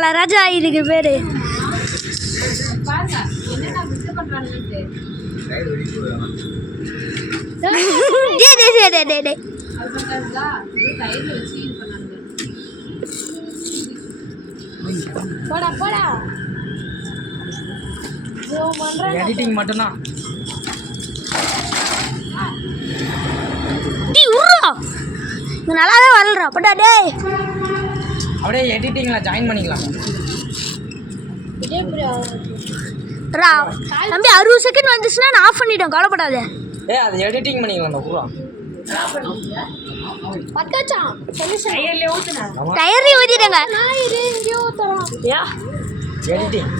தல ராஜா இதுக்கு பேரு. எடிட்டிங் மட்டும்தான். நல்லாவே வரலடா பட்டா டேய். அப்படியே எடிட்டிங்ல ஜாயின் பண்ணிக்கலாம். தம்பி 60 செகண்ட் வந்துச்சுன்னா நான் ஆஃப் பண்ணிட்டேன், கவலைப்படாத. ஏய் அது எடிட்டிங் பண்ணிக்கலாம் பூரா. பட்டாச்சான் டயர்ல ஊத்திட்டேங்க. எடிட்டிங்